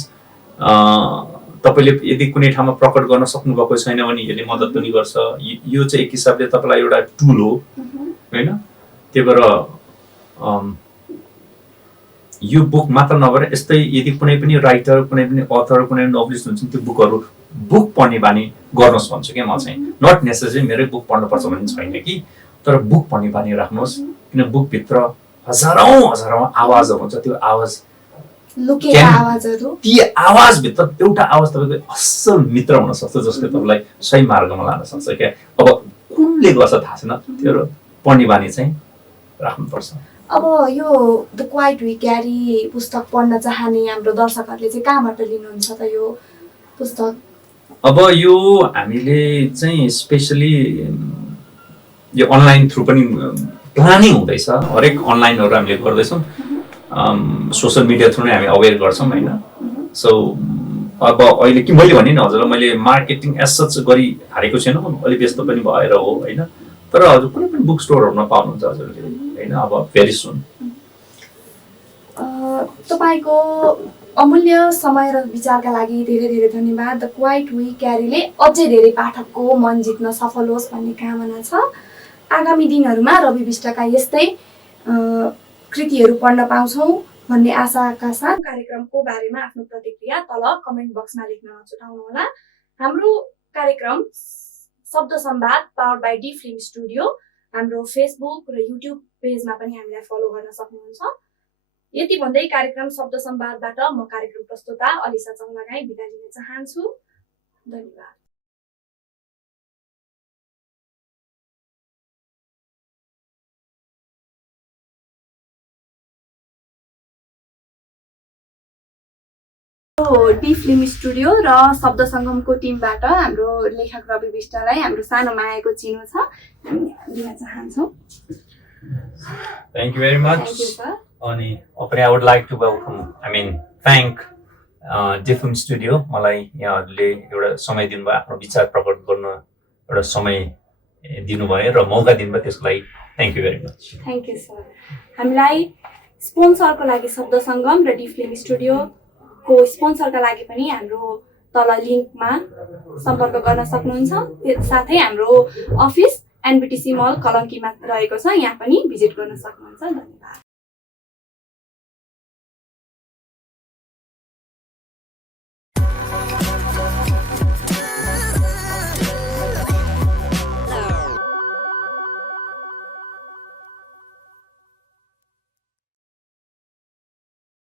तपाईँले यदि कुनै ठाउँमा प्रकट गर्न सक्नु भएको छैन भने यसले मद्दत पनि गर्छ। यो चाहिँ एक हिसाबले तपाईँलाई एउटा टुल हो होइन। त्यही भएर यो बुक मात्र नभएर यस्तै यदि कुनै पनि राइटर कुनै पनि अथर कुनै पनि नोभलिस्ट हुन्छ त्यो बुकहरू बुक पढ्ने बानी गर्नुहोस् भन्छु क्या म चाहिँ नट नेसेसरी मेरै बुक पढ्नुपर्छ भन्ने छैन कि तर बुक पढ्ने बानी राख्नुहोस् किन बुकभित्र हजारौँ आवाजहरू हुन्छ त्यो आवाज लुकेका आवाजहरू ती आवाजभित्र एउटा आवाज तपाईँको असल मित्र हुन सक्छ जसले तपाईँलाई सही मार्गमा लान सक्छ क्या अब कुनले गर्छ थाहा छैन त्यो पढ्ने बानी चाहिँ राख्नुपर्छ अब यो द क्वाइट वी क्यारी पुस्तक पढ्न चाहने हाम्रो दर्शकहरूले चाहिँ कहाँबाट लिनुहुन्छ त यो पुस्तक अब यो हामीले चाहिँ स्पेसली यो अनलाइन थ्रु पनि प्लानिङ हुँदैछ हरेक अनलाइनहरू हामीले गर्दैछौँ सोसियल मिडिया थ्रु नै हामी अवेर गर्छौँ होइन सो अब अहिले कि मैले भने नि हजुरलाई मैले मार्केटिङ एज सच गरी हारेको छैन अलि व्यस्त पनि भएर हो होइन तर हजुर कुनै पनि बुक स्टोरहरूमा पाउनुहुन्छ हजुरले होइन अब भेरी सुन तपाईँको अमूल्य समय र विचारका लागि धेरै धेरै धन्यवाद द क्वाइट वी क्यारीले अझै धेरै पाठकको मन जित्न सफल होस् भन्ने कामना छ आगामी दिनहरूमा रवि विष्टका यस्तै कृतिहरू पढ्न पाउँछौँ भन्ने आशाका साथ कार्यक्रमको बारेमा आफ्नो प्रतिक्रिया तल कमेन्ट बक्समा लेख्न नछुटाउनुहोला हाम्रो कार्यक्रम शब्द संवाद powered by D film studio हाम्रो फेसबुक र युट्युब पेजमा पनि हामीलाई फलो गर्न सक्नुहुन्छ यति भन्दै कार्यक्रम शब्द संवादबाट म कार्यक्रम प्रस्तुता अलिसा चौलागाई बिदा लिन चाहन्छु धन्यवाद डी फिल्म स्टुडियो र शब्द सङ्गमको टिमबाट हाम्रो लेखक रवि विष्टलाई हाम्रो सानो मायाको चिनो छ दिन चाहन्छौँ thank you very much thank you sir अनि पनि I would like to welcome thank D film studio मलाई यहाँहरूले एउटा समय दिनुभयो आफ्नो विचार प्रकट गर्न एउटा समय दिनुभयो र मौका दिनुभयो त्यसको लागि thank you very much thank you sir हामीलाई स्पोन्सरको लागि शब्द सङ्गम र डी फिल्म स्टुडियोको स्पोन्सरका लागि पनि हाम्रो तल लिङ्कमा सम्पर्क गर्न सक्नुहुन्छ साथै हाम्रो अफिस एनबिटिसी मल कलङ्कीमा रहेको छ यहाँ पनि भिजिट गर्न सक्नुहुन्छ धन्यवाद